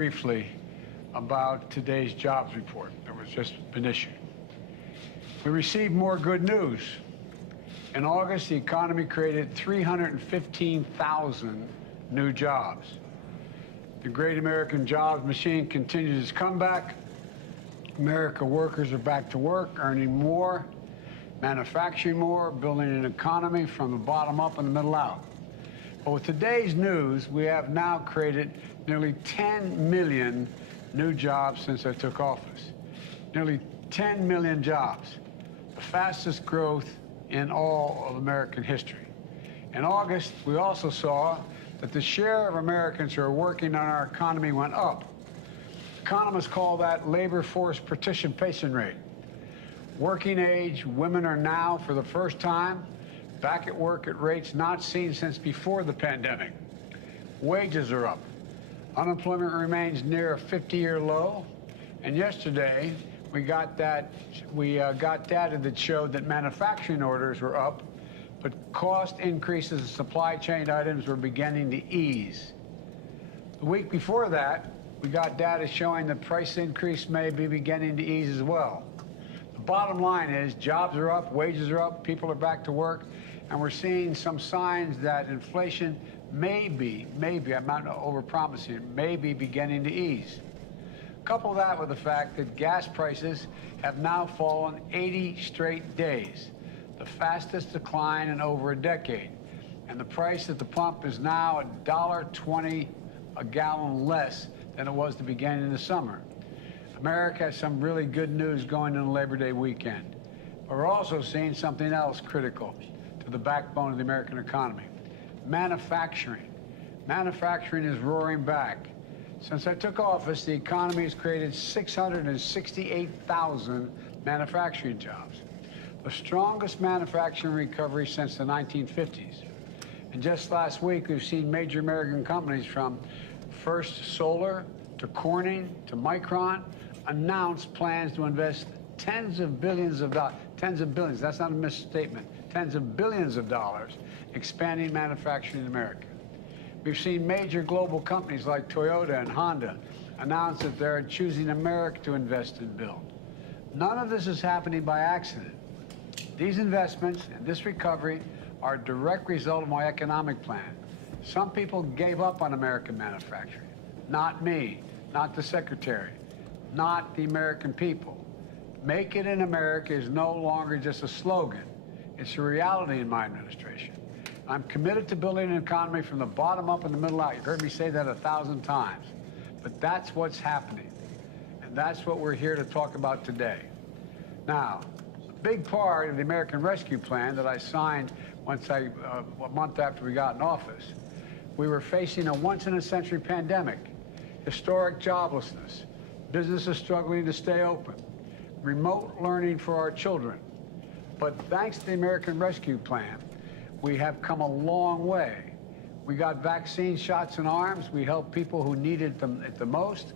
briefly about today's jobs report that was just been issued. We received more good news. In August, the economy created 315,000 new jobs. The great American jobs machine continues its comeback. American workers are back to work, earning more, manufacturing more, building an economy from the bottom up and the middle out. But with today's news, we have now created nearly 10 million new jobs since I took office. Nearly 10 million jobs, the fastest growth in all of American history. In August, we also saw that the share of Americans who are working on our economy went up. Economists call that labor force participation rate. Working age women are now, for the first time, back at work at rates not seen since before the pandemic. Wages are up. Unemployment remains near a 50-year low. And yesterday, we got data that showed that manufacturing orders were up, but cost increases in supply chain items were beginning to ease. The week before that, we got data showing the price increase may be beginning to ease as well. The bottom line is jobs are up, wages are up, people are back to work, and we're seeing some signs that inflation maybe, I'm not overpromising, may be beginning to ease. Couple that with the fact that gas prices have now fallen 80 straight days, the fastest decline in over a decade. And the price at the pump is now $1.20 a gallon less than it was the beginning of the summer. America has some really good news going into Labor Day weekend. But we're also seeing something else critical to the backbone of the American economy. Manufacturing. Manufacturing is roaring back. Since I took office, the economy has created 668,000 manufacturing jobs, the strongest manufacturing recovery since the 1950s. And just last week, we've seen major American companies from First Solar to Corning to Micron announce plans to invest tens of billions, that's not a misstatement, tens of billions of dollars expanding manufacturing in America. We've seen major global companies like Toyota and Honda announce that they're choosing America to invest and build. None of this is happening by accident. These investments and this recovery are a direct result of my economic plan. Some people gave up on American manufacturing. Not me, not the secretary, not the American people. Make it in America is no longer just a slogan. It's a reality in my administration. I'm committed to building an economy from the bottom up and the middle out. You've heard me say that 1,000 times. But that's what's happening. And that's what we're here to talk about today. Now, a big part of the American Rescue Plan that I signed a month after we got in office, we were facing a once-in-a-century pandemic, historic joblessness, businesses struggling to stay open, remote learning for our children. But thanks to the American Rescue Plan, we have come a long way. We got vaccine shots in arms. We helped people who needed them the most.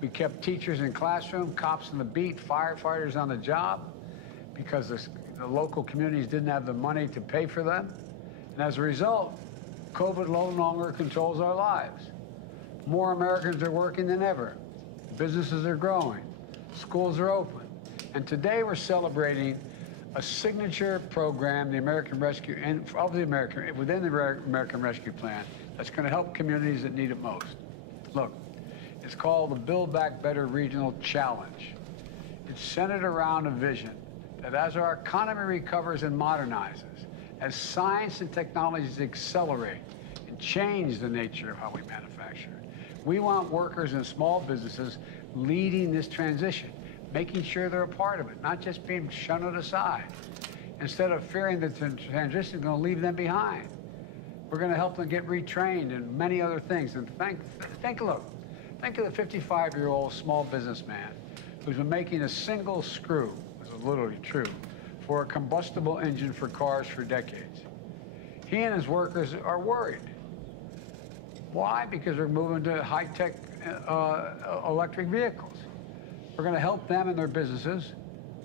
We kept teachers in classroom, cops on the beat, firefighters on the job because the local communities didn't have the money to pay for them. And as a result, COVID no longer controls our lives. More Americans are working than ever. Businesses are growing. Schools are open. And today we're celebrating a signature program, the American Rescue, within the American Rescue Plan, that's going to help communities that need it most. Look, it's called the Build Back Better Regional Challenge. It's centered around a vision that as our economy recovers and modernizes, as science and technologies accelerate and change the nature of how we manufacture, we want workers and small businesses leading this transition, making sure they're a part of it, not just being shunned aside. Instead of fearing that the transition is going to leave them behind, we're going to help them get retrained and many other things. And think of the 55-year-old small businessman who's been making a single screw, this is literally true, for a combustible engine for cars for decades. He and his workers are worried. Why? Because they're moving to high-tech electric vehicles. We're going to help them and their businesses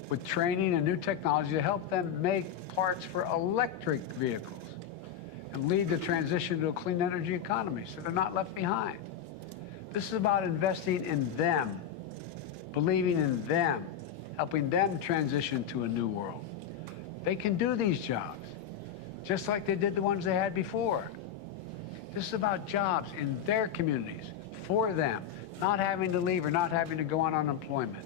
with training and new technology to help them make parts for electric vehicles and lead the transition to a clean energy economy so they're not left behind. This is about investing in them, believing in them, helping them transition to a new world. They can do these jobs, just like they did the ones they had before. This is about jobs in their communities, for them, not having to leave or not having to go on unemployment.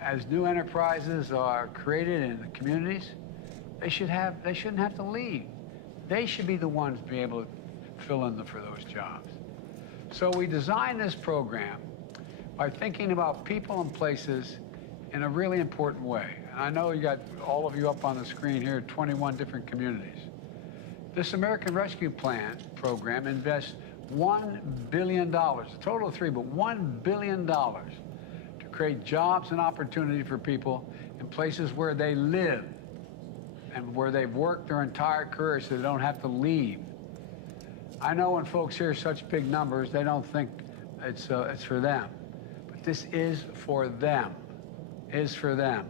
As new enterprises are created in the communities, they shouldn't have to leave. They should be the ones to be able to fill in for those jobs. So we designed this program by thinking about people and places in a really important way. And I know you got all of you up on the screen here, 21 different communities. This American Rescue Plan program invests $1 billion, a total of three, but $1 billion to create jobs and opportunity for people in places where they live and where they've worked their entire career so they don't have to leave. I know when folks hear such big numbers, they don't think it's for them. But this is for them. Is for them.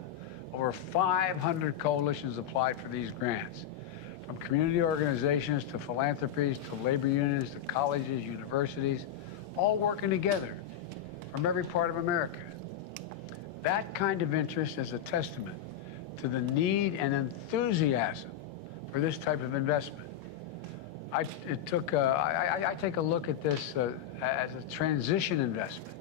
Over 500 coalitions applied for these grants, from community organizations to philanthropies to labor unions to colleges, universities, all working together from every part of America. That kind of interest is a testament to the need and enthusiasm for this type of investment. I take a look at this as a transition investment.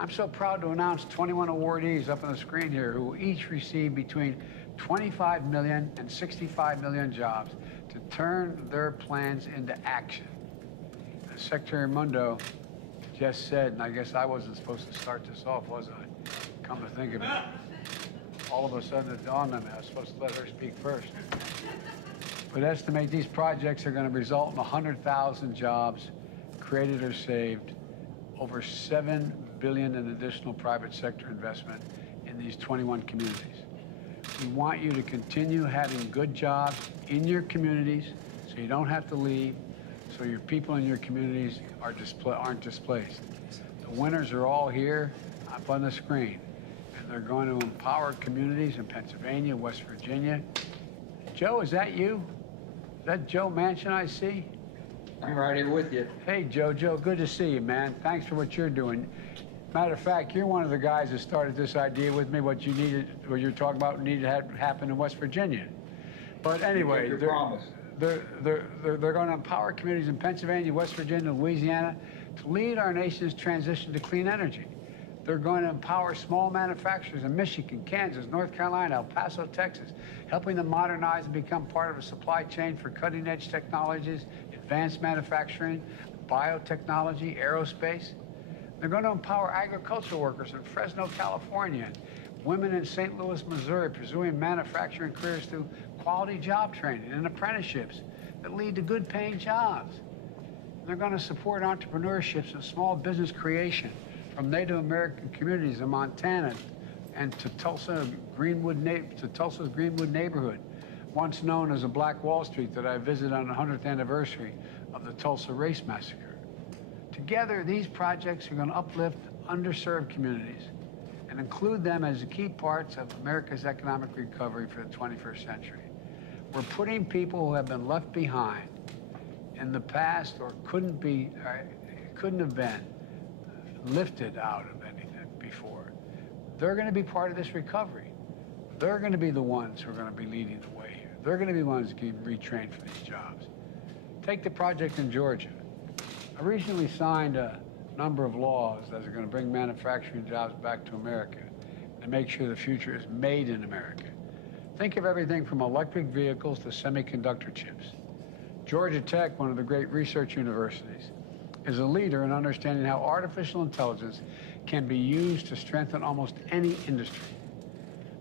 I'm so proud to announce 21 awardees up on the screen here who each receive between 25 million and 65 million jobs to turn their plans into action. As Secretary Mundo just said, and I guess I wasn't supposed to start this off, was I? Come to think of it. All of a sudden it dawned on me I was supposed to let her speak first. But estimate these projects are going to result in 100,000 jobs created or saved, over $7 billion in additional private sector investment in these 21 communities. We want you to continue having good jobs in your communities so you don't have to leave, so your people in your communities aren't displaced. The winners are all here up on the screen, and they're going to empower communities in Pennsylvania, West Virginia. Joe, is that you? Is that Joe Manchin I see? I'm right here with you. Hey, Joe, good to see you, man. Thanks for what you're doing. Matter of fact, you're one of the guys that started this idea with me, what you're talking about needed to happen in West Virginia. But anyway, they're going to empower communities in Pennsylvania, West Virginia, Louisiana to lead our nation's transition to clean energy. They're going to empower small manufacturers in Michigan, Kansas, North Carolina, El Paso, Texas, helping them modernize and become part of a supply chain for cutting-edge technologies, advanced manufacturing, biotechnology, aerospace. They're going to empower agricultural workers in Fresno, California, women in St. Louis, Missouri, pursuing manufacturing careers through quality job training and apprenticeships that lead to good-paying jobs. They're going to support entrepreneurships and small business creation from Native American communities in Montana and to Tulsa's Greenwood neighborhood, once known as a Black Wall Street that I visited on the 100th anniversary of the Tulsa Race Massacre. Together, these projects are going to uplift underserved communities and include them as key parts of America's economic recovery for the 21st century. We're putting people who have been left behind in the past or couldn't have been lifted out of anything before. They're going to be part of this recovery. They're going to be the ones who are going to be leading the way here. They're going to be the ones that get retrained for these jobs. Take the project in Georgia. I recently signed a number of laws that are going to bring manufacturing jobs back to America and make sure the future is made in America. Think of everything from electric vehicles to semiconductor chips. Georgia Tech, one of the great research universities, is a leader in understanding how artificial intelligence can be used to strengthen almost any industry.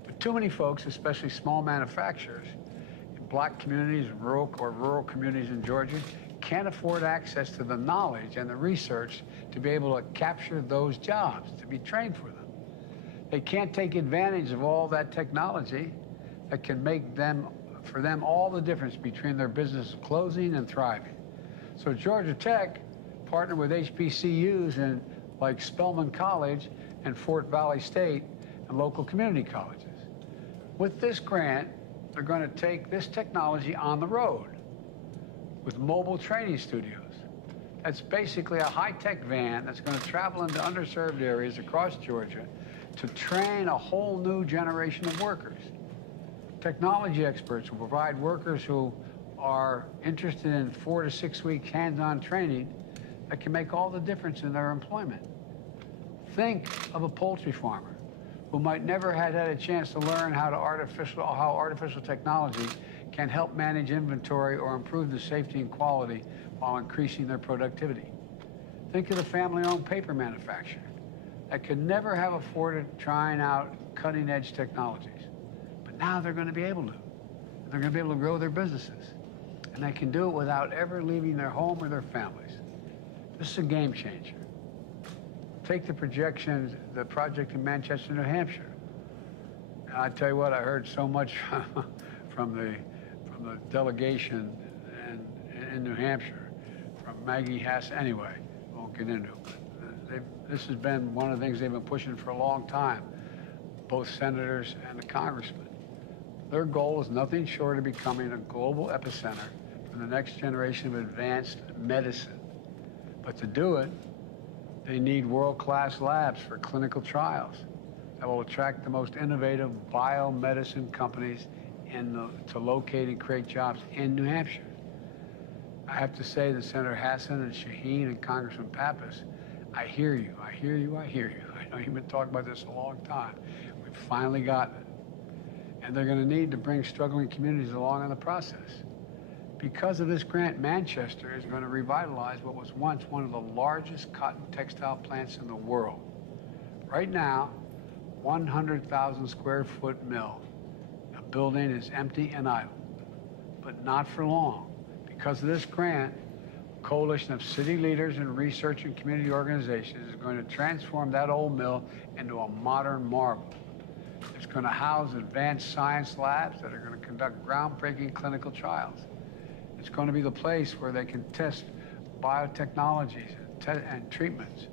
But too many folks, especially small manufacturers in Black communities, rural communities in Georgia, can't afford access to the knowledge and the research to be able to capture those jobs, to be trained for them. They can't take advantage of all that technology that can make for them all the difference between their business closing and thriving. So Georgia Tech partnered with HBCUs like Spelman College and Fort Valley State and local community colleges. With this grant, they're going to take this technology on the road with mobile training studios. That's basically a high-tech van that's going to travel into underserved areas across Georgia to train a whole new generation of workers. Technology experts will provide workers who are interested in 4 to 6 week hands-on training that can make all the difference in their employment. Think of a poultry farmer who might never have had a chance to learn how artificial technology can help manage inventory or improve the safety and quality while increasing their productivity. Think of the family-owned paper manufacturer that could never have afforded trying out cutting-edge technologies. But now they're going to be able to. They're going to be able to grow their businesses. And they can do it without ever leaving their home or their families. This is a game changer. Take the projections, the project in Manchester, New Hampshire. And I tell you what, I heard so much from the delegation in New Hampshire, from Maggie Hass. Anyway, I won't get into it. This has been one of the things they've been pushing for a long time, both senators and the congressmen. Their goal is nothing short of becoming a global epicenter for the next generation of advanced medicine. But to do it, they need world-class labs for clinical trials that will attract the most innovative biomedicine companies to locate and create jobs in New Hampshire. I have to say that Senator Hassan and Shaheen and Congressman Pappas, I hear you, I hear you, I hear you. I know you've been talking about this a long time. We've finally gotten it. And they're going to need to bring struggling communities along in the process. Because of this grant, Manchester is going to revitalize what was once one of the largest cotton textile plants in the world. Right now, 100,000 square foot mill. The building is empty and idle, but not for long. Because of this grant, a coalition of city leaders and research and community organizations is going to transform that old mill into a modern marvel. It's going to house advanced science labs that are going to conduct groundbreaking clinical trials. It's going to be the place where they can test biotechnologies and treatments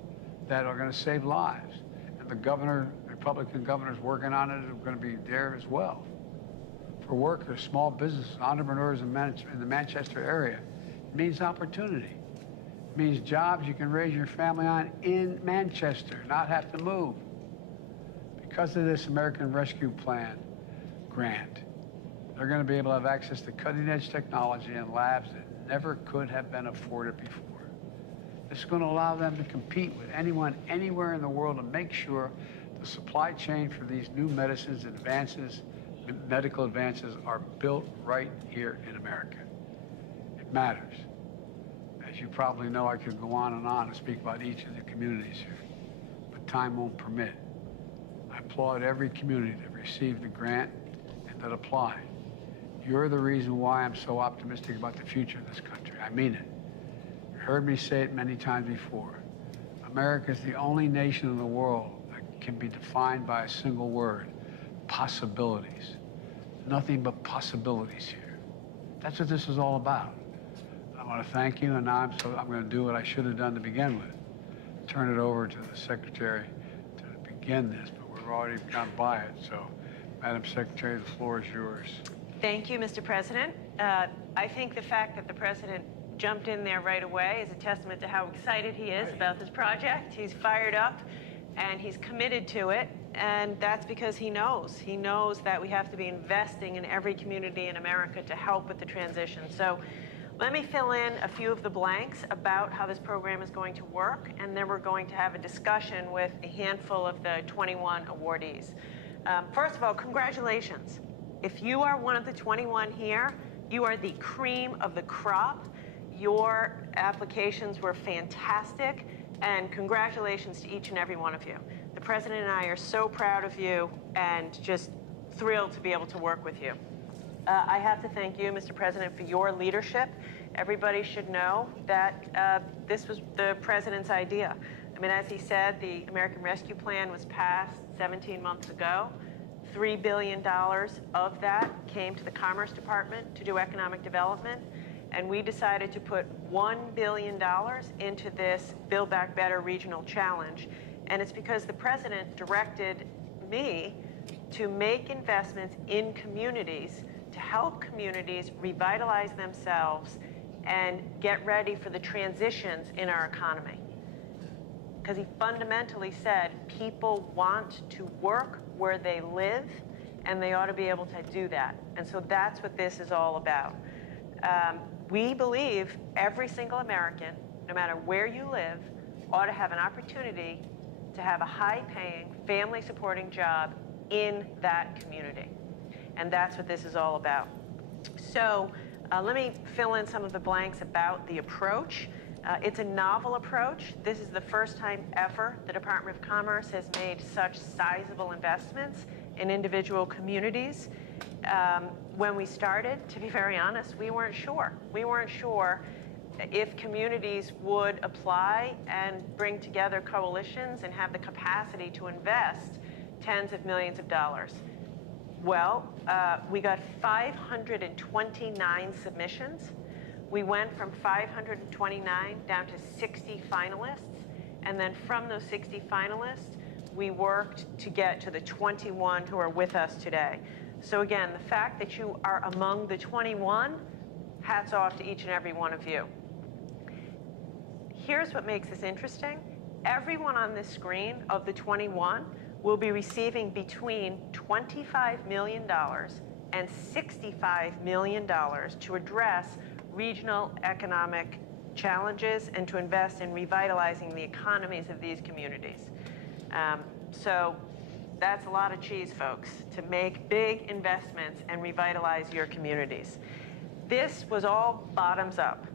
that are going to save lives. And the Republican governors working on it are going to be there as well. For workers, small businesses, entrepreneurs in the Manchester area, it means opportunity. It means jobs you can raise your family on in Manchester, not have to move. Because of this American Rescue Plan grant, they're going to be able to have access to cutting-edge technology and labs that never could have been afforded before. This is going to allow them to compete with anyone, anywhere in the world, and make sure the supply chain for these new medicines, medical advances are built right here in America. It matters. As you probably know, I could go on and speak about each of the communities here, but time won't permit. I applaud every community that received the grant and that applied. You're the reason why I'm so optimistic about the future of this country. I mean it. You heard me say it many times before. America is the only nation in the world that can be defined by a single word: possibilities. Nothing but possibilities here. That's what this is all about. I want to thank you, and now I'm going to do what I should have done to begin with. Turn it over to the Secretary to begin this, but we've already gone by it. So, Madam Secretary, the floor is yours. Thank you, Mr. President. I think the fact that the President jumped in there right away is a testament to how excited he is about this project. He's fired up and he's committed to it, and that's because he knows. He knows that we have to be investing in every community in America to help with the transition. So let me fill in a few of the blanks about how this program is going to work, and then we're going to have a discussion with a handful of the 21 awardees. First of all, congratulations. If you are one of the 21 here, you are the cream of the crop. Your applications were fantastic, and congratulations to each and every one of you. The President and I are so proud of you and just thrilled to be able to work with you. I have to thank you, Mr. President, for your leadership. Everybody should know that this was the President's idea. I mean, as he said, the American Rescue Plan was passed 17 months ago. $3 billion of that came to the Commerce Department to do economic development, and we decided to put $1 billion into this Build Back Better regional challenge, and it's because the President directed me to make investments in communities to help communities revitalize themselves and get ready for the transitions in our economy. Because he fundamentally said people want to work where they live, and they ought to be able to do that. And so that's what this is all about. We believe every single American, no matter where you live, ought to have an opportunity to have a high-paying, family-supporting job in that community. And that's what this is all about. So let me fill in some of the blanks about the approach. It's a novel approach. This is the first time ever the Department of Commerce has made such sizable investments in individual communities. When we started, to be very honest, we weren't sure. We weren't sure if communities would apply and bring together coalitions and have the capacity to invest tens of millions of dollars. Well, we got 529 submissions. We went from 529 down to 60 finalists. And then from those 60 finalists, we worked to get to the 21 who are with us today. So again, the fact that you are among the 21, hats off to each and every one of you. Here's what makes this interesting. Everyone on this screen of the 21 will be receiving between $25 million and $65 million to address regional economic challenges and to invest in revitalizing the economies of these communities. So that's a lot of cheese, folks, to make big investments and revitalize your communities. This was all bottoms up.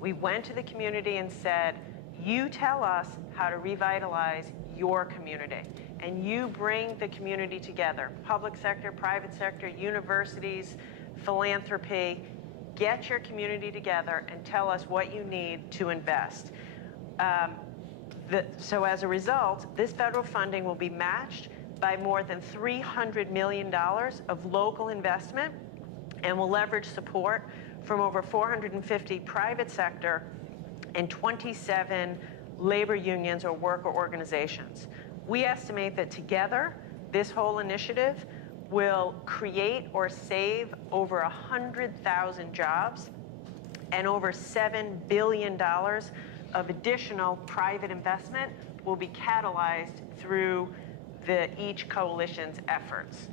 We went to the community and said, you tell us how to revitalize your community. And you bring the community together, public sector, private sector, universities, philanthropy. Get your community together and tell us what you need to invest. So as a result, this federal funding will be matched by more than $300 million of local investment, and will leverage support from over 450 private sector and 27 labor unions or worker organizations. We estimate that together, this whole initiative will create or save over 100,000 jobs and over $7 billion of additional private investment will be catalyzed through each coalition's efforts.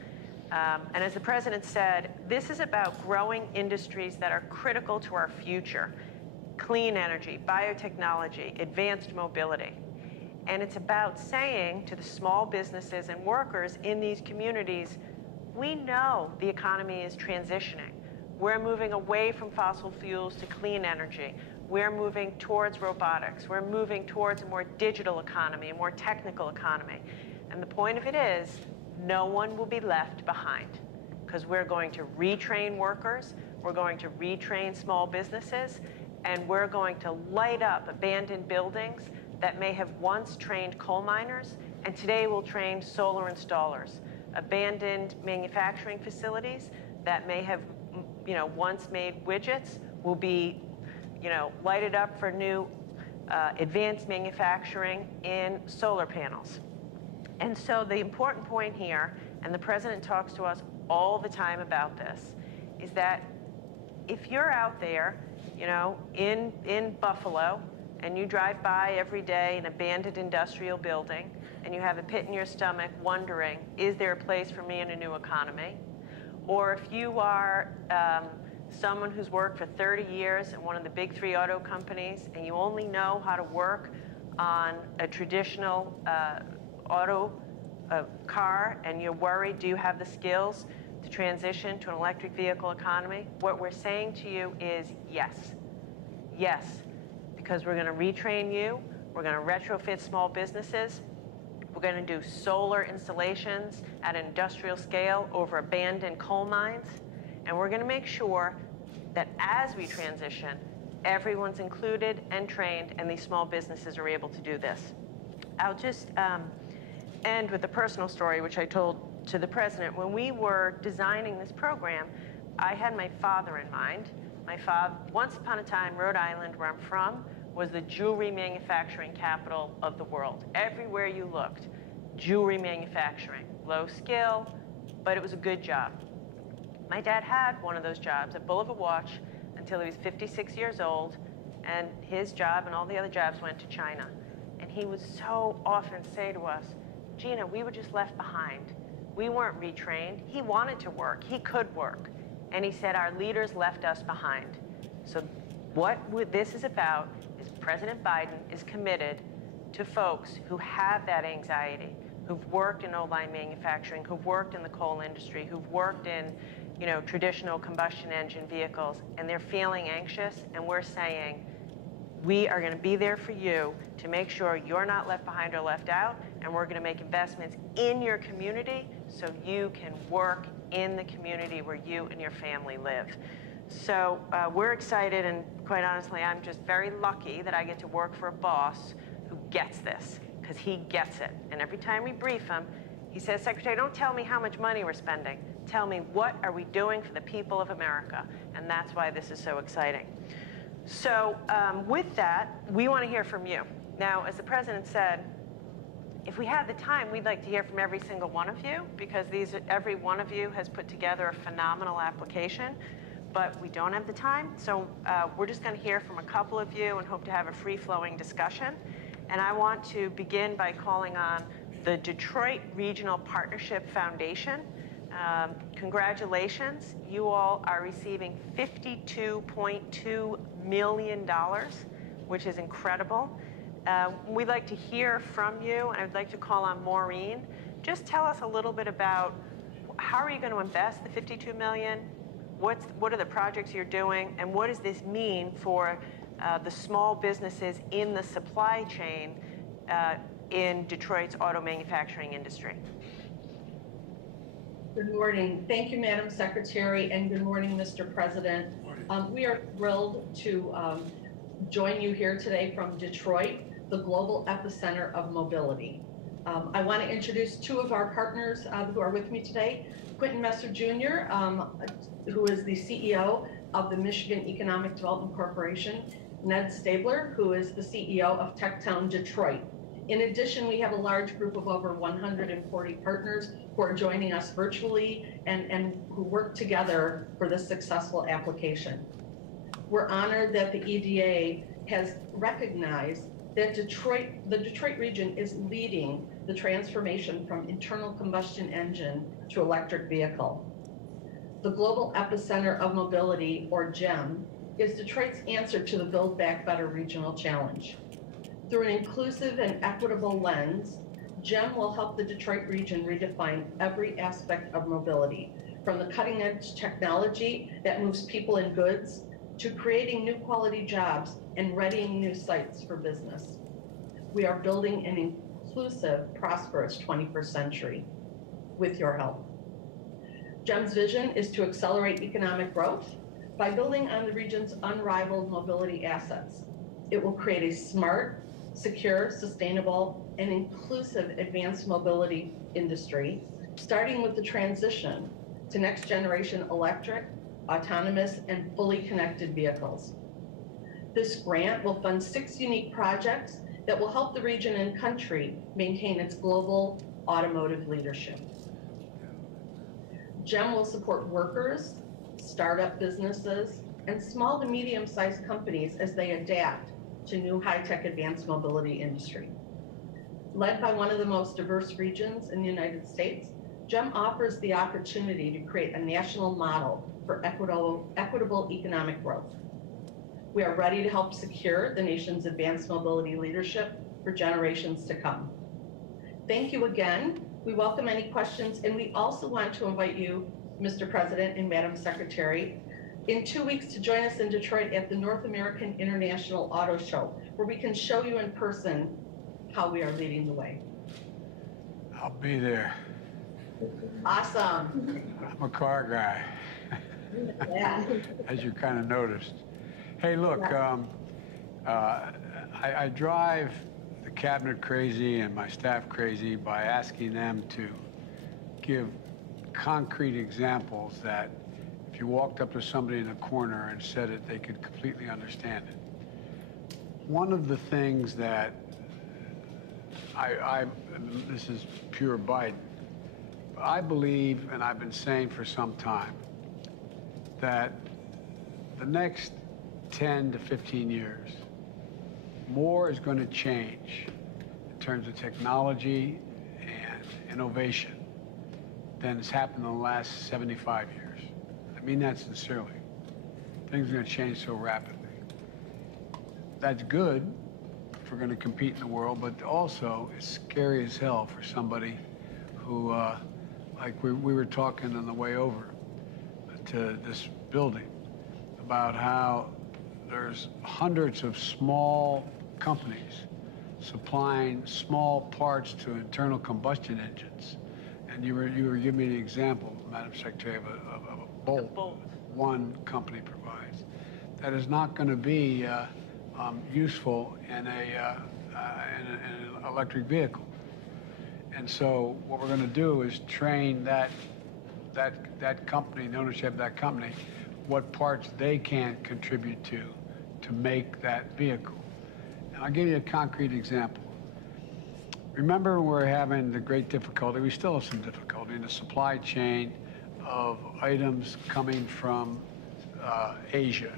And as the president said, this is about growing industries that are critical to our future: clean energy, biotechnology, advanced mobility. And it's about saying to the small businesses and workers in these communities, we know the economy is transitioning. We're moving away from fossil fuels to clean energy. We're moving towards robotics. We're moving towards a more digital economy, a more technical economy. And the point of it is, no one will be left behind, because we're going to retrain workers, we're going to retrain small businesses, and we're going to light up abandoned buildings that may have once trained coal miners and today will train solar installers. Abandoned manufacturing facilities that may have, once made widgets will be, lighted up for new advanced manufacturing in solar panels. And so the important point here, and the president talks to us all the time about this, is that if you're out there, in Buffalo, and you drive by every day an abandoned industrial building, and you have a pit in your stomach wondering, is there a place for me in a new economy? Or if you are someone who's worked for 30 years in one of the big 3 auto companies, and you only know how to work on a traditional auto car, and you're worried, do you have the skills to transition to an electric vehicle economy? What we're saying to you is yes. Yes, because we're going to retrain you, we're going to retrofit small businesses, we're going to do solar installations at an industrial scale over abandoned coal mines, and we're going to make sure that as we transition, everyone's included and trained, and these small businesses are able to do this. I'll just end with a personal story, which I told to the president. When we were designing this program, I had my father in mind. My father, once upon a time, Rhode Island, where I'm from, was the jewelry manufacturing capital of the world. Everywhere you looked, jewelry manufacturing. Low skill, but it was a good job. My dad had one of those jobs, a Bulova watch, until he was 56 years old, and his job and all the other jobs went to China. And he would so often say to us, Gina, we were just left behind. We weren't retrained. He wanted to work. He could work. And he said, our leaders left us behind. So what this is about is President Biden is committed to folks who have that anxiety, who've worked in old-line manufacturing, who've worked in the coal industry, who've worked in, traditional combustion engine vehicles, and they're feeling anxious, and we're saying, we are going to be there for you to make sure you're not left behind or left out, and we're going to make investments in your community so you can work in the community where you and your family live. So we're excited, and quite honestly, I'm just very lucky that I get to work for a boss who gets this, because he gets it. And every time we brief him, he says, Secretary, don't tell me how much money we're spending. Tell me, what are we doing for the people of America? And that's why this is so exciting. So with that, we want to hear from you. Now, as the President said, if we had the time, we'd like to hear from every single one of you, because every one of you has put together a phenomenal application, but we don't have the time. So we're just going to hear from a couple of you and hope to have a free-flowing discussion. And I want to begin by calling on the Detroit Regional Partnership Foundation. Congratulations. You all are receiving $52.2 million, which is incredible. We'd like to hear from you, and I'd like to call on Maureen. Just tell us a little bit about how are you going to invest the $52 million? What are the projects you're doing, and what does this mean for the small businesses in the supply chain in Detroit's auto manufacturing industry? Good morning. Thank you, Madam Secretary, and good morning, Mr. President. We are thrilled to join you here today from Detroit, the global epicenter of mobility. I want to introduce two of our partners who are with me today. Quentin Messer Jr., who is the CEO of the Michigan Economic Development Corporation, Ned Stabler, who is the CEO of Techtown Detroit. In addition, we have a large group of over 140 partners who are joining us virtually and who work together for this successful application. We're honored that the EDA has recognized that the Detroit region is leading the transformation from internal combustion engine to electric vehicle. The Global Epicenter of Mobility, or GEM, is Detroit's answer to the Build Back Better regional challenge. Through an inclusive and equitable lens, GEM will help the Detroit region redefine every aspect of mobility, from the cutting-edge technology that moves people and goods to creating new quality jobs and readying new sites for business. We are building an inclusive, prosperous 21st century with your help. GEM's vision is to accelerate economic growth by building on the region's unrivaled mobility assets. It will create a smart, secure, sustainable, and inclusive advanced mobility industry, starting with the transition to next generation electric, autonomous, and fully connected vehicles. This grant will fund 6 unique projects that will help the region and country maintain its global automotive leadership. GEM will support workers, startup businesses, and small to medium-sized companies as they adapt to new high-tech advanced mobility industry. Led by one of the most diverse regions in the United States, GEM offers the opportunity to create a national model for equitable economic growth. We are ready to help secure the nation's advanced mobility leadership for generations to come. Thank you again. We welcome any questions, and we also want to invite you, Mr. President and Madam Secretary, in 2 weeks to join us in Detroit at the North American International Auto Show, where we can show you in person how we are leading the way. I'll be there. Awesome. I'm a car guy, Yeah. as you kind of noticed. Hey, look, I drive the cabinet crazy and my staff crazy by asking them to give concrete examples that if you walked up to somebody in a corner and said it, they could completely understand it. One of the things that this is pure Biden, I believe, and I've been saying for some time, that the next 10 to 15 years. More is going to change in terms of technology and innovation than has happened in the last 75 years. I mean that sincerely. Things are going to change so rapidly. That's good if we're going to compete in the world, but also it's scary as hell for somebody who, like we were talking on the way over to this building about how there's hundreds of small companies supplying small parts to internal combustion engines. And you were giving me an example, Madam Secretary, of a bolt one company provides. That is not going to be useful in an electric vehicle. And so what we're going to do is train that company, the ownership of that company, what parts they can contribute to make that vehicle. And I'll give you a concrete example. Remember, we're having the great difficulty, we still have some difficulty in the supply chain of items coming from Asia.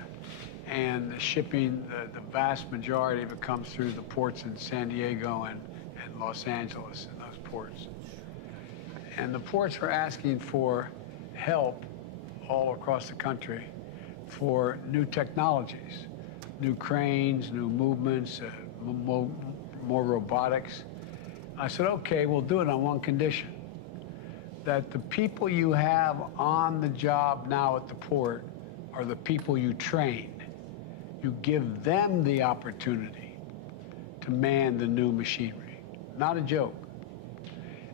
And the shipping, the vast majority of it comes through the ports in San Diego and Los Angeles, in those ports. And the ports are asking for help all across the country for new technologies, new cranes, new movements, more robotics. I said, okay, we'll do it on one condition, that the people you have on the job now at the port are the people you train. You give them the opportunity to man the new machinery. Not a joke.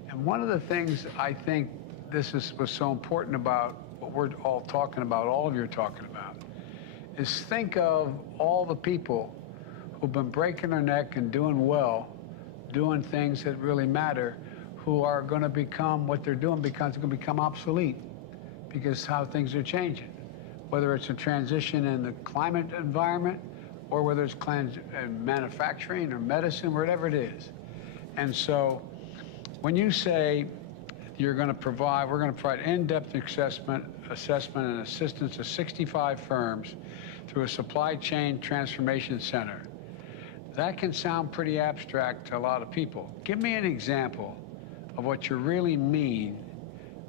And one of the things I think was so important about what we're all talking about, all of you are talking about, is think of all the people who've been breaking their neck and doing well, doing things that really matter, who are going to become, what they're doing becomes going to become obsolete because how things are changing. Whether it's a transition in the climate environment or whether it's manufacturing or medicine, whatever it is. And so when you say we're going to provide in-depth assessment and assistance to 65 firms through a supply chain transformation center, that can sound pretty abstract to a lot of people. Give me an example of what you really mean,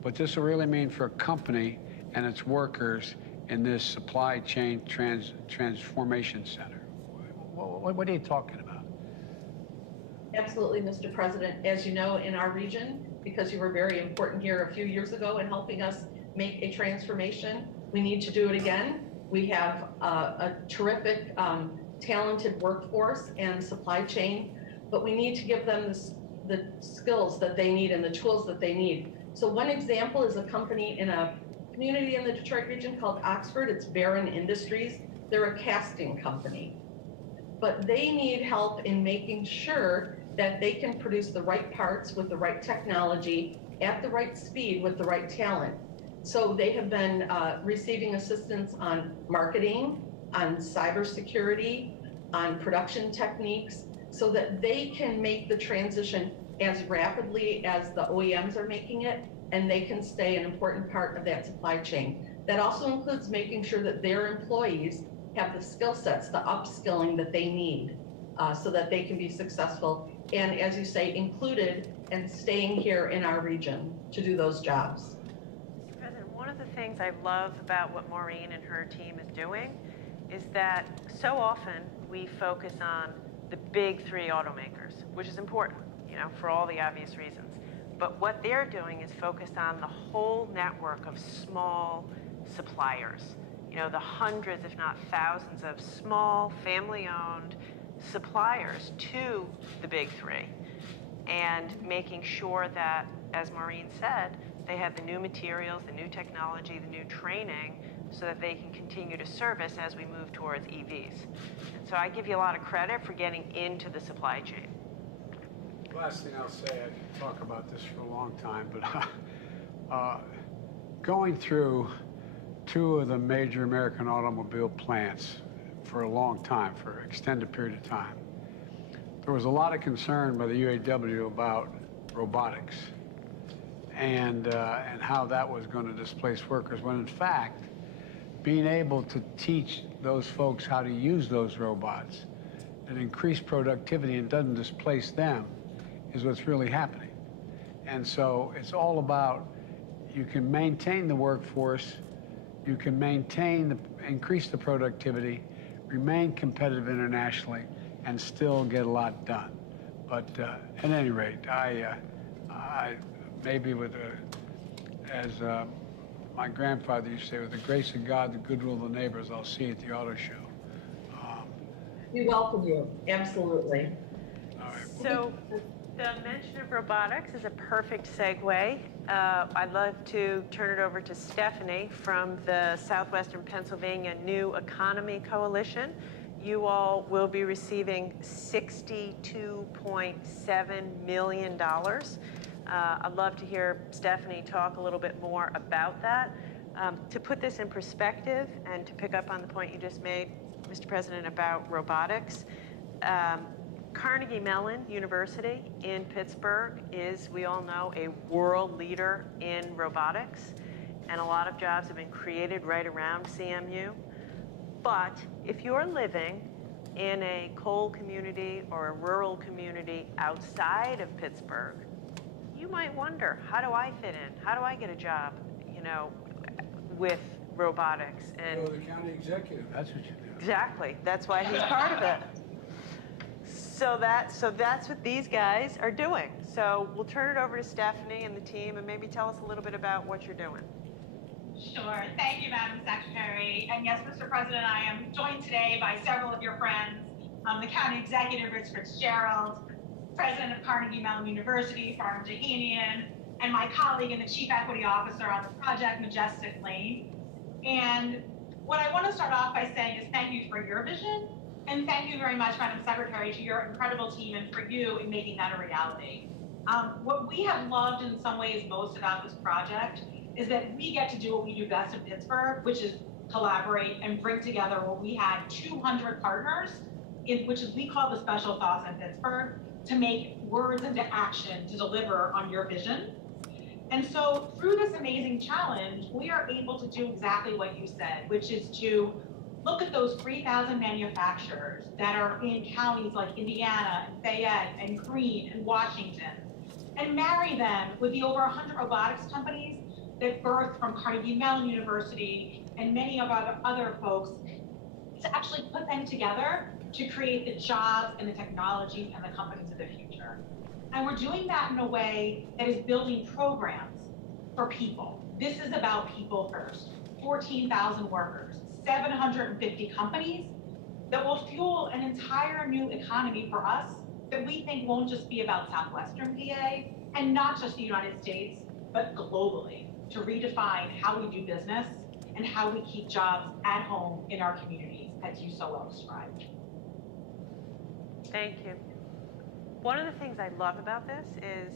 what this will really mean for a company and its workers in this supply chain transformation center. What are you talking about? Absolutely, Mr. President. As you know, in our region, because you were very important here a few years ago in helping us make a transformation, we need to do it again. We have a terrific, talented workforce and supply chain, but we need to give them the skills that they need and the tools that they need. So one example is a company in a community in the Detroit region called Oxford. It's Barron Industries. They're a casting company, but they need help in making sure that they can produce the right parts with the right technology at the right speed with the right talent. So they have been receiving assistance on marketing, on cybersecurity, on production techniques, so that they can make the transition as rapidly as the OEMs are making it, and they can stay an important part of that supply chain. That also includes making sure that their employees have the skill sets, the upskilling that they need, so that they can be successful, and as you say, included and staying here in our region to do those jobs. Mr. President, one of the things I love about what Maureen and her team is doing is that so often we focus on the big three automakers, which is important, for all the obvious reasons. But what they're doing is focused on the whole network of small suppliers, the hundreds, if not thousands, of small, family-owned suppliers to the big three, and making sure that, as Maureen said, they have the new materials, the new technology, the new training, so that they can continue to service as we move towards EVs. And so I give you a lot of credit for getting into the supply chain. Last thing I'll say, I can talk about this for a long time, but going through two of the major American automobile plants for a long time, for an extended period of time, there was a lot of concern by the UAW about robotics and how that was going to displace workers, when in fact, being able to teach those folks how to use those robots and increase productivity and doesn't displace them is what's really happening. And so it's all about, you can maintain the workforce, you can increase the productivity, remain competitive internationally, and still get a lot done. But at any rate, I maybe as my grandfather used to say, with the grace of God, the goodwill of the neighbors, I'll see you at the auto show. We welcome you, absolutely. All right. So the mention of robotics is a perfect segue. I'd love to turn it over to Stephanie from the Southwestern Pennsylvania New Economy Coalition. You all will be receiving $62.7 million. I'd love to hear Stephanie talk a little bit more about that. To put this in perspective and to pick up on the point you just made, Mr. President, about robotics, Carnegie Mellon University in Pittsburgh is, we all know, a world leader in robotics, and a lot of jobs have been created right around CMU. But if you're living in a coal community or a rural community outside of Pittsburgh, you might wonder, how do I fit in? How do I get a job, with robotics? And You're the county executive, that's what you do. exactly, that's why he's part of it. So that's what these guys are doing. So we'll turn it over to Stephanie and the team, and maybe tell us a little bit about what you're doing. Sure. Thank you, Madam Secretary. And yes, Mr. President, I am joined today by several of your friends, the County Executive, Rich Fitzgerald, President of Carnegie Mellon University, Farnham Jahanian, and my colleague and the Chief Equity Officer on the project, Majestic Lane. And what I want to start off by saying is thank you for your vision, and thank you very much, Madam Secretary, to your incredible team and for you in making that a reality. What we have loved in some ways most about this project is that we get to do what we do best in Pittsburgh, which is collaborate and bring together what we had 200 partners, which is we call the special thoughts in Pittsburgh, to make words into action to deliver on your vision. And so through this amazing challenge, we are able to do exactly what you said, which is to look at those 3,000 manufacturers that are in counties like Indiana and Fayette and Greene and Washington, and marry them with the over 100 robotics companies that birthed from Carnegie Mellon University and many of our other folks, to actually put them together to create the jobs and the technologies and the companies of the future. And we're doing that in a way that is building programs for people. This is about people first. 14,000 workers, 750 companies that will fuel an entire new economy for us that we think won't just be about Southwestern PA and not just the United States, but globally, to redefine how we do business and how we keep jobs at home in our communities, as you so well described. Thank you. One of the things I love about this is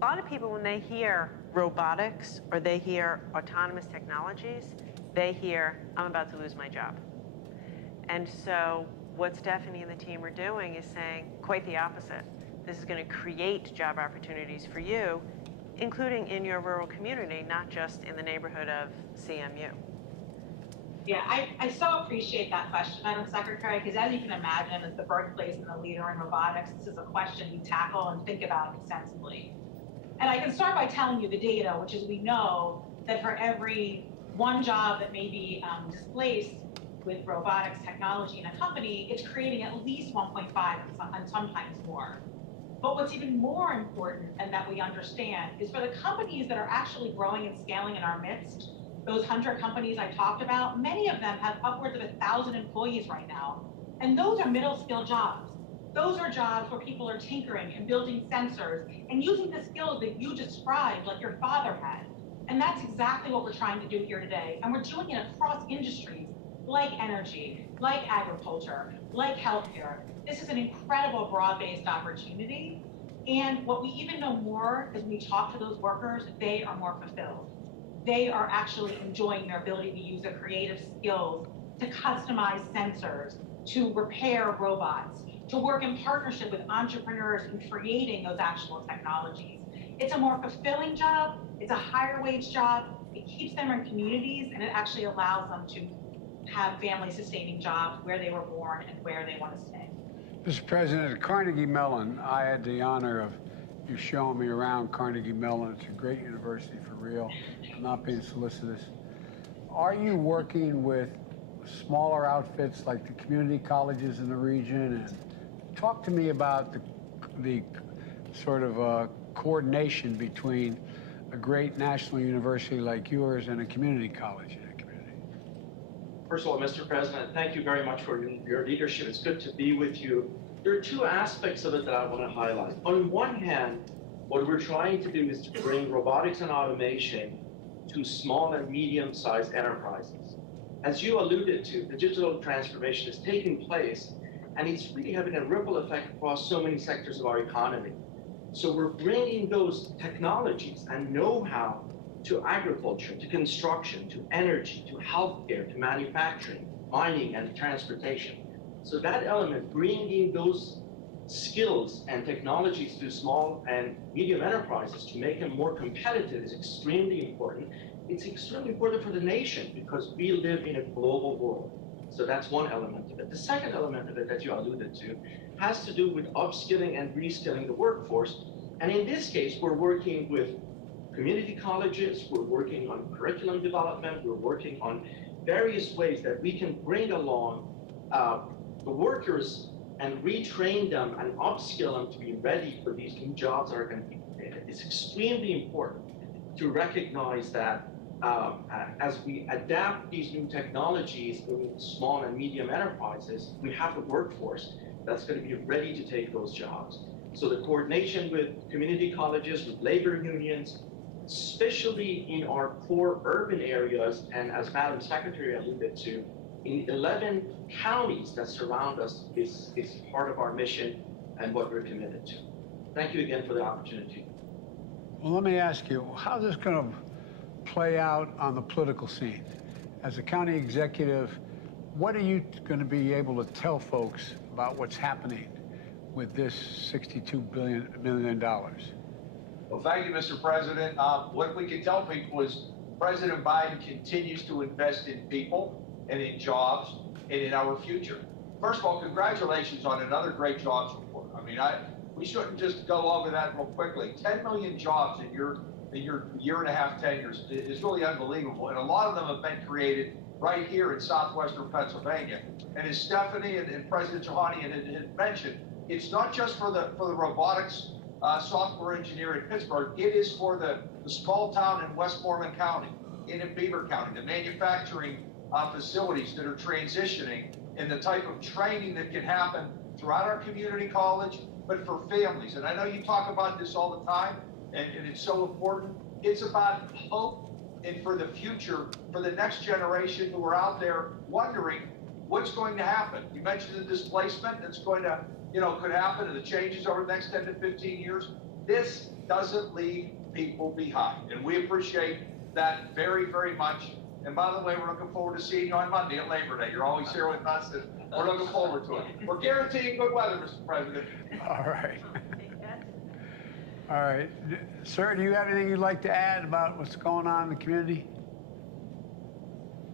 a lot of people, when they hear robotics or they hear autonomous technologies, they hear, I'm about to lose my job. And so what Stephanie and the team are doing is saying quite the opposite. This is going to create job opportunities for you, including in your rural community, not just in the neighborhood of CMU. Yeah, I so appreciate that question, Madam Secretary, because as you can imagine, as the birthplace and the leader in robotics, this is a question we tackle and think about extensively. And I can start by telling you the data, which is we know that for every one job that may be displaced with robotics technology in a company, it's creating at least 1.5 and sometimes more. But what's even more important, and that we understand, is for the companies that are actually growing and scaling in our midst, those 100 companies I talked about, many of them have upwards of 1,000 employees right now. And those are middle skill jobs. Those are jobs where people are tinkering and building sensors and using the skills that you described, like your father had. And that's exactly what we're trying to do here today. And we're doing it across industries like energy, like agriculture, like healthcare. This is an incredible broad-based opportunity. And what we even know more is when we talk to those workers, they are more fulfilled. They are actually enjoying their ability to use their creative skills to customize sensors, to repair robots, to work in partnership with entrepreneurs in creating those actual technologies. It's a more fulfilling job. It's a higher wage job. It keeps them in communities, and it actually allows them to have family sustaining jobs where they were born and where they want to stay. Mr. President, at Carnegie Mellon, I had the honor of you showing me around Carnegie Mellon. It's a great university for real. I'm not being solicitous. Are you working with smaller outfits like the community colleges in the region? And talk to me about the sort of coordination between a great national university like yours and a community college in a community. First of all, Mr. President, thank you very much for your leadership. It's good to be with you. There are two aspects of it that I want to highlight. On one hand, what we're trying to do is to bring robotics and automation to small and medium-sized enterprises. As you alluded to, the digital transformation is taking place, and it's really having a ripple effect across so many sectors of our economy. So we're bringing those technologies and know-how to agriculture, to construction, to energy, to healthcare, to manufacturing, mining, and transportation. So that element, bringing those skills and technologies to small and medium enterprises to make them more competitive is extremely important. It's extremely important for the nation because we live in a global world. So that's one element of it. The second element of it that you alluded to has to do with upskilling and reskilling the workforce. And in this case, we're working with community colleges, we're working on curriculum development, we're working on various ways that we can bring along the workers and retrain them and upskill them to be ready for these new jobs that are going to be created. It's extremely important to recognize that as we adapt these new technologies in small and medium enterprises, we have a workforce that's going to be ready to take those jobs. So the coordination with community colleges, with labor unions, especially in our core urban areas, and as Madam Secretary alluded to, in 11 counties that surround us is part of our mission and what we're committed to. Thank you again for the opportunity. Well, let me ask you, how's this going to play out on the political scene? As a county executive, what are you going to be able to tell folks about what's happening with this $62 million? Well, thank you, Mr. President. What we can tell people is President Biden continues to invest in people and in jobs and in our future. First of all, congratulations on another great jobs report. I mean, we shouldn't just go over that real quickly. 10 million jobs in your year and a half tenures is really unbelievable. And a lot of them have been created right here in southwestern Pennsylvania. And as Stephanie and President Tahani had mentioned, it's not just for the robotics software engineer in Pittsburgh, it is for the small town in Westmoreland County, in Beaver County, the manufacturing facilities that are transitioning, and the type of training that can happen throughout our community college, but for families. And I know you talk about this all the time, and it's so important. It's about hope and for the future, for the next generation who are out there wondering what's going to happen. You mentioned the displacement that's going to, could happen, and the changes over the next 10 to 15 years. This doesn't leave people behind, and we appreciate that very, very much. And by the way, we're looking forward to seeing you on Monday at Labor Day. You're always here with us, and we're looking forward to it. We're guaranteeing good weather, Mr. President. All right. All right. Sir, do you have anything you'd like to add about what's going on in the community?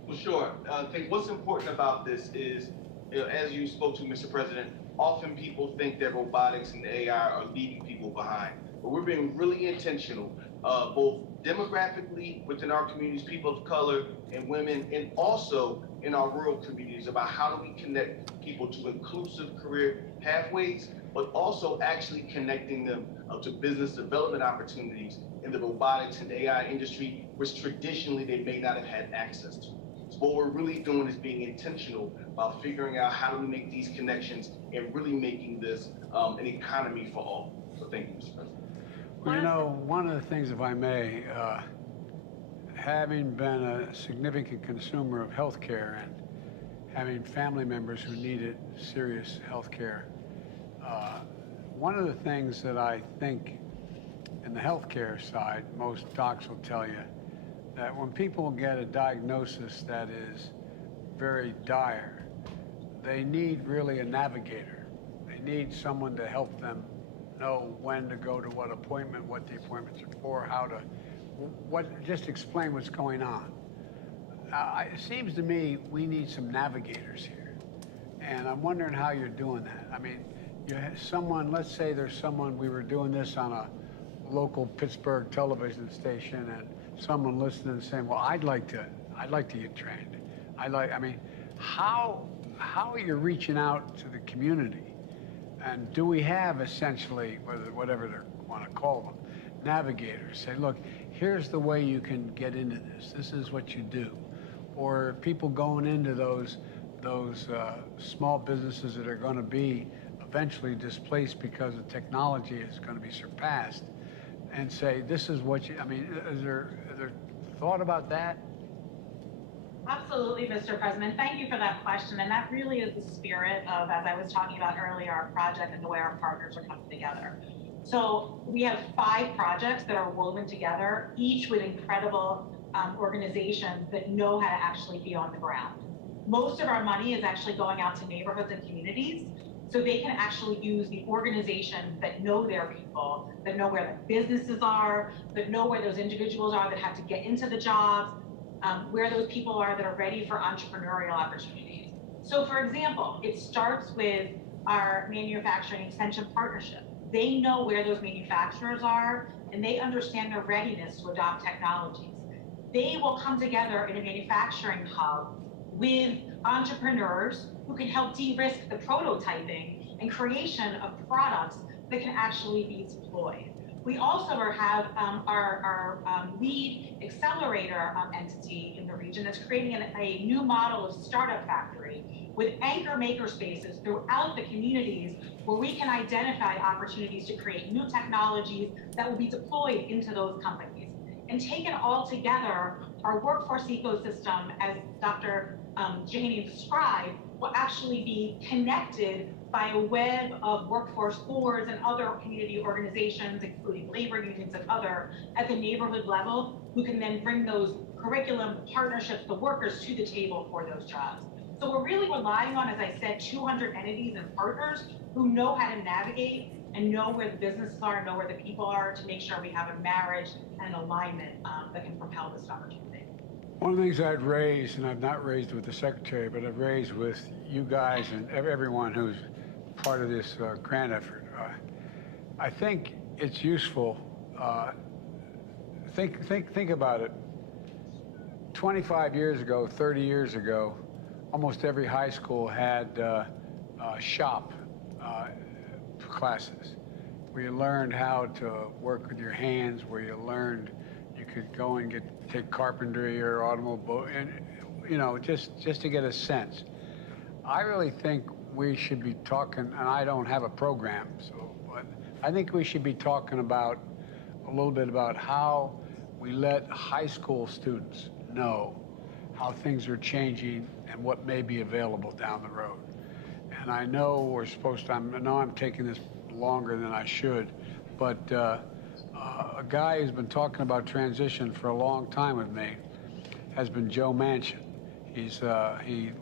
Well, sure. I think what's important about this is, as you spoke to, Mr. President, often people think that robotics and AI are leaving people behind. But we're being really intentional, both demographically within our communities, people of color and women, and also in our rural communities about how do we connect people to inclusive career pathways, but also actually connecting them to business development opportunities in the robotics and AI industry, which traditionally they may not have had access to. So what we're really doing is being intentional about figuring out how do we make these connections and really making this an economy for all. So thank you, Mr. President. Well, one of the things, if I may, having been a significant consumer of healthcare and having family members who needed serious healthcare, one of the things that I think in the healthcare side, most docs will tell you that when people get a diagnosis that is very dire, they need really a navigator. They need someone to help them know when to go to what appointment, what the appointments are for, just explain what's going on. It seems to me we need some navigators here. And I'm wondering how you're doing that. I mean, you have someone, let's say there's someone, we were doing this on a local Pittsburgh television station, and someone listening saying, well, I'd like to get trained. I mean, how are you reaching out to the community? And do we have essentially, whatever they want to call them, navigators? Say, look, here's the way you can get into this. This is what you do. Or people going into those small businesses that are going to be eventually displaced because the technology is going to be surpassed, and say, this is what you, I mean, is there thought about that? Absolutely, Mr. President. Thank you for that question. And that really is the spirit of, as I was talking about earlier, our project and the way our partners are coming together. So we have 5 projects that are woven together, each with incredible organizations that know how to actually be on the ground. Most of our money is actually going out to neighborhoods and communities, so they can actually use the organizations that know their people, that know where the businesses are, that know where those individuals are that have to get into the jobs, where those people are that are ready for entrepreneurial opportunities. So for example, it starts with our manufacturing extension partnership. They know where those manufacturers are, and they understand their readiness to adopt technologies. They will come together in a manufacturing hub with entrepreneurs who can help de-risk the prototyping and creation of products that can actually be deployed. We also have our lead accelerator entity in the region that's creating a new model of startup factory with anchor maker spaces throughout the communities where we can identify opportunities to create new technologies that will be deployed into those companies. And taken all together, our workforce ecosystem, as Dr. Janey described, will actually be connected by a web of workforce boards and other community organizations, including labor unions and other, at the neighborhood level, who can then bring those curriculum partnerships, the workers, to the table for those jobs. So we're really relying on, as I said, 200 entities and partners who know how to navigate and know where the businesses are and know where the people are to make sure we have a marriage and an alignment that can propel this opportunity. One of the things I'd raised, and I've not raised with the Secretary, but I've raised with you guys and everyone who's part of this grant effort, I think it's useful. Think about it. 25 years ago, 30 years ago, almost every high school had shop classes where you learned how to work with your hands, where you learned you could go and take carpentry or automobile, and you know, just to get a sense. I really think we should be talking, and I don't have a program, but I think we should be talking about a little bit about how we let high school students know how things are changing and what may be available down the road. And I know we're supposed to, I know I'm taking this longer than I should, but a guy who's been talking about transition for a long time with me has been Joe Manchin. He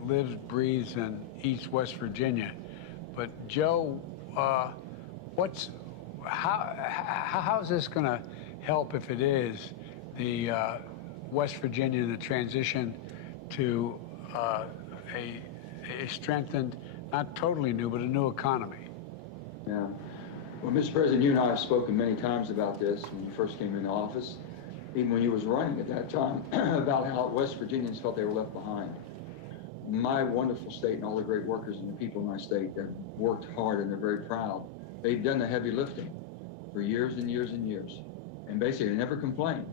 lives, breathes, and eats West Virginia. But Joe, how's this going to help, if it is, the West Virginia, the transition to a strengthened, not totally new, but a new economy? Yeah. Well, Mr. President, you and I have spoken many times about this when you first came into office, even when you was running at that time, about how West Virginians felt they were left behind. My wonderful state and all the great workers and the people in my state have worked hard, and they're very proud. They've done the heavy lifting for years and years and years, and basically they never complained.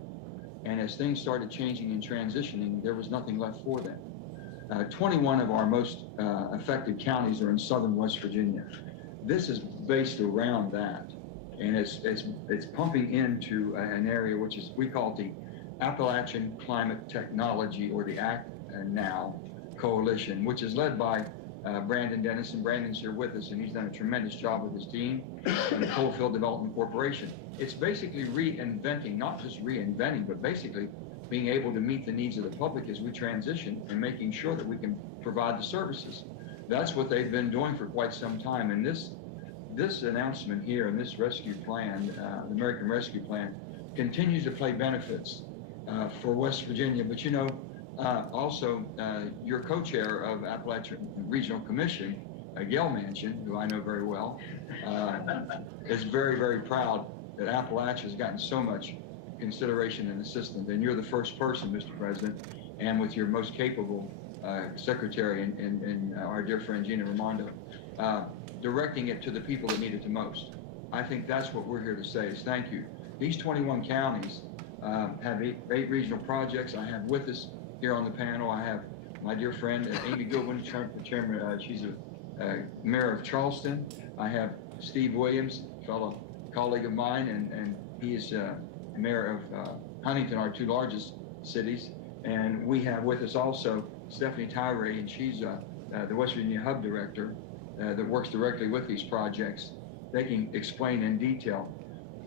And as things started changing and transitioning, there was nothing left for them. 21 of our most affected counties are in southern West Virginia. This is based around that, and it's pumping into an area which is, we call it the Appalachian Climate Technology, or the ACT Now Coalition, which is led by Brandon Dennis, and Brandon's here with us, and he's done a tremendous job with his team, and the Coalfield Development Corporation. It's basically reinventing, not just reinventing, but basically being able to meet the needs of the public as we transition and making sure that we can provide the services. That's what they've been doing for quite some time, and this this announcement here and this rescue plan, the American Rescue Plan, continues to play benefits for West Virginia. But you know, also your co-chair of Appalachian Regional Commission, Gail Manchin, who I know very well, is very, very proud that Appalachia has gotten so much consideration and assistance. And you're the first person, Mr. President, and with your most capable secretary and our dear friend Gina Raimondo, directing it to the people that need it the most. I think that's what we're here to say is thank you. These 21 counties have eight regional projects. I have with us here on the panel, I have my dear friend Amy Goodwin, chairman, she's a mayor of Charleston. I have Steve Williams, fellow colleague of mine, and he is mayor of Huntington, our two largest cities. And we have with us also Stephanie Tyree, and she's the West Virginia Hub Director that works directly with these projects. They can explain in detail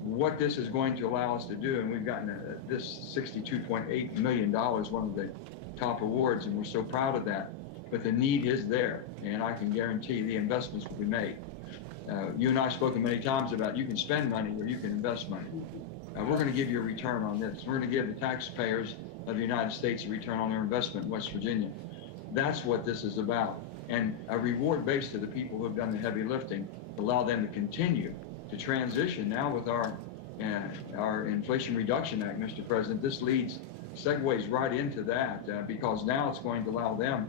what this is going to allow us to do. And we've gotten this $62.8 million, one of the top awards, and we're so proud of that. But the need is there, and I can guarantee the investments will be made. You and I have spoken many times about you can spend money or you can invest money. We're going to give you a return on this. We're going to give the taxpayers of the United States a return on their investment in West Virginia. That's what this is about. And a reward base to the people who have done the heavy lifting, allow them to continue to transition. Now with our Inflation Reduction Act, Mr. President, this segues right into that because now it's going to allow them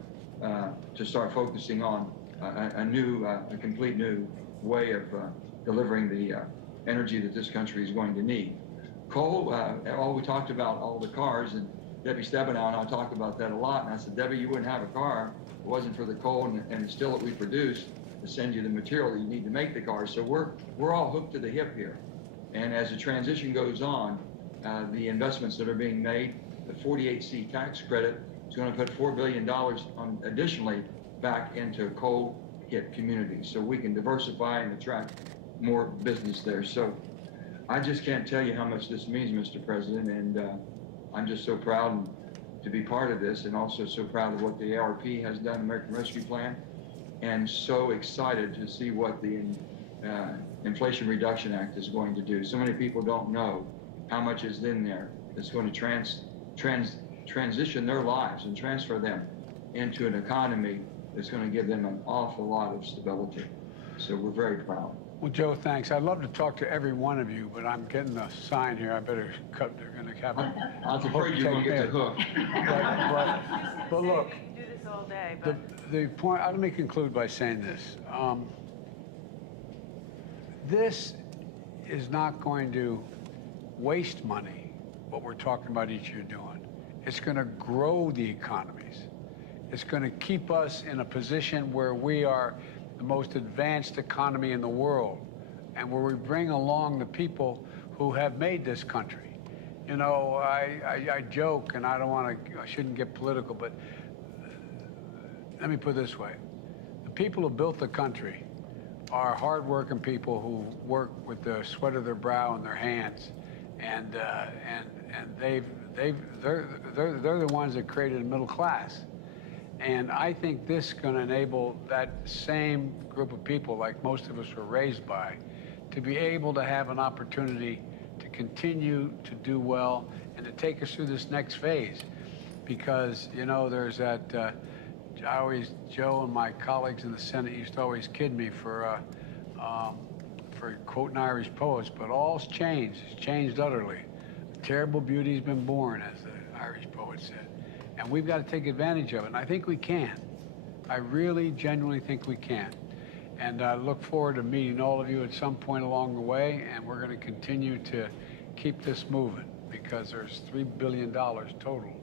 to start focusing on a complete new way of delivering the energy that this country is going to need. Coal, we talked about all the cars, and Debbie Stabenow and I talked about that a lot, and I said, Debbie, you wouldn't have a car if it wasn't for the coal and the steel that we produce to send you the material that you need to make the cars. So we're all hooked to the hip here. And as the transition goes on, the investments that are being made, the 48C tax credit is going to put $4 billion additionally back into coal-hit communities so we can diversify and attract more business there. So I just can't tell you how much this means, Mr. President, and I'm just so proud to be part of this, and also so proud of what the ARP has done, American Rescue Plan, and so excited to see what the Inflation Reduction Act is going to do. So many people don't know how much is in there that's going to transition their lives and transfer them into an economy that's going to give them an awful lot of stability. So we're very proud. Well, Joe, thanks. I'd love to talk to every one of you, but I'm getting a sign here. I better cut. They're going to have a I was afraid you were going to get the hook. But look, We can do this all day, but the point, let me conclude by saying this. This is not going to waste money, what we're talking about each year doing. It's going to grow the economies. It's going to keep us in a position where we are the most advanced economy in the world, and where we bring along the people who have made this country. You know, I joke, and I shouldn't get political, but let me put it this way. The people who built the country are hardworking people who work with the sweat of their brow and their hands, and they're the ones that created a middle class. And I think this is going to enable that same group of people, like most of us were raised by, to be able to have an opportunity to continue to do well and to take us through this next phase. Because, you know, there's that, Joe and my colleagues in the Senate used to always kid me for quoting Irish poets, but all's changed. It's changed utterly. A terrible beauty's been born, as the Irish poet said. And we've got to take advantage of it, and I think we can. I really, genuinely think we can. And I look forward to meeting all of you at some point along the way, and we're going to continue to keep this moving, because there's $3 billion total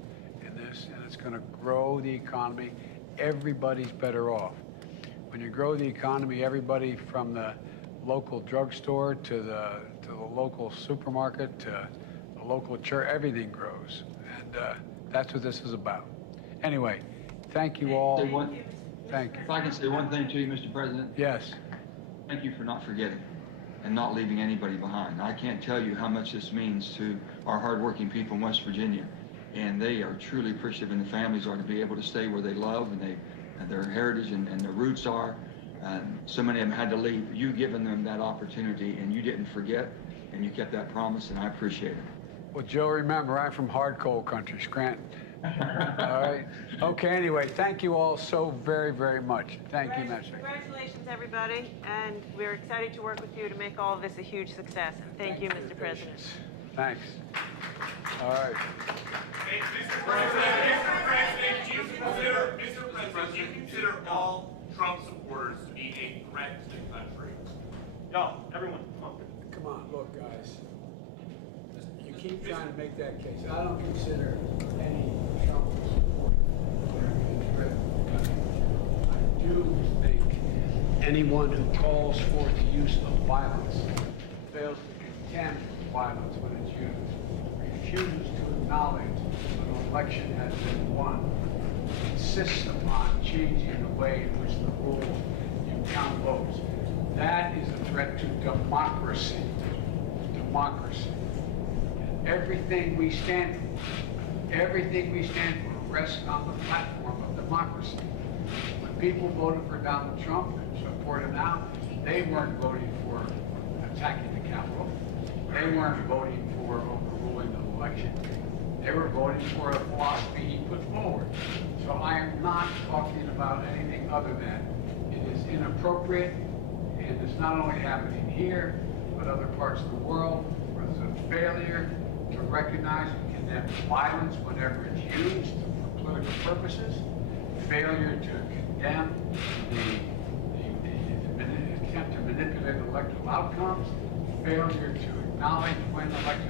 in this, and it's going to grow the economy. Everybody's better off. When you grow the economy, everybody from the local drugstore to the local supermarket to the local church, everything grows. And that's what this is about. Anyway, thank you all. Thank you. If I can say one thing to you, Mr. President. Yes. Thank you for not forgetting and not leaving anybody behind. I can't tell you how much this means to our hardworking people in West Virginia. And they are truly appreciative, and the families are to be able to stay where they love and their heritage and their roots are. So many of them had to leave. You given them that opportunity, and you didn't forget, and you kept that promise, and I appreciate it. Well, Joe, remember, I'm from hard coal country, Scranton. All right. Okay, anyway, thank you all so very, very much. Thank you, Master. Congratulations, everybody, and we're excited to work with you to make all of this a huge success. And thank you, Mr. President. Thanks. All right. Mr. President, do you consider all Trump supporters to be a threat to the country? No, everyone, come on. Come on, look, guys. You keep trying to make that case. I don't consider any Trump supporters a threat to the country. I do think anyone who calls for the use of violence, fails to condemn violence when it's used, refuses to acknowledge when an election has been won, insists upon changing the way in which the rules you count votes. That is a threat to democracy. Democracy. And everything we stand for rests on the platform of democracy. When people voted for Donald Trump and support him now, they weren't voting for attacking the Capitol. They weren't voting for overruling the election. They were voting for a philosophy he put forward. So I am not talking about anything other than it is inappropriate, and it's not only happening here, but other parts of the world, where there's a failure to recognize and condemn violence whenever it's used for political purposes, failure to condemn the attempt to manipulate electoral outcomes, failure to acknowledge when elected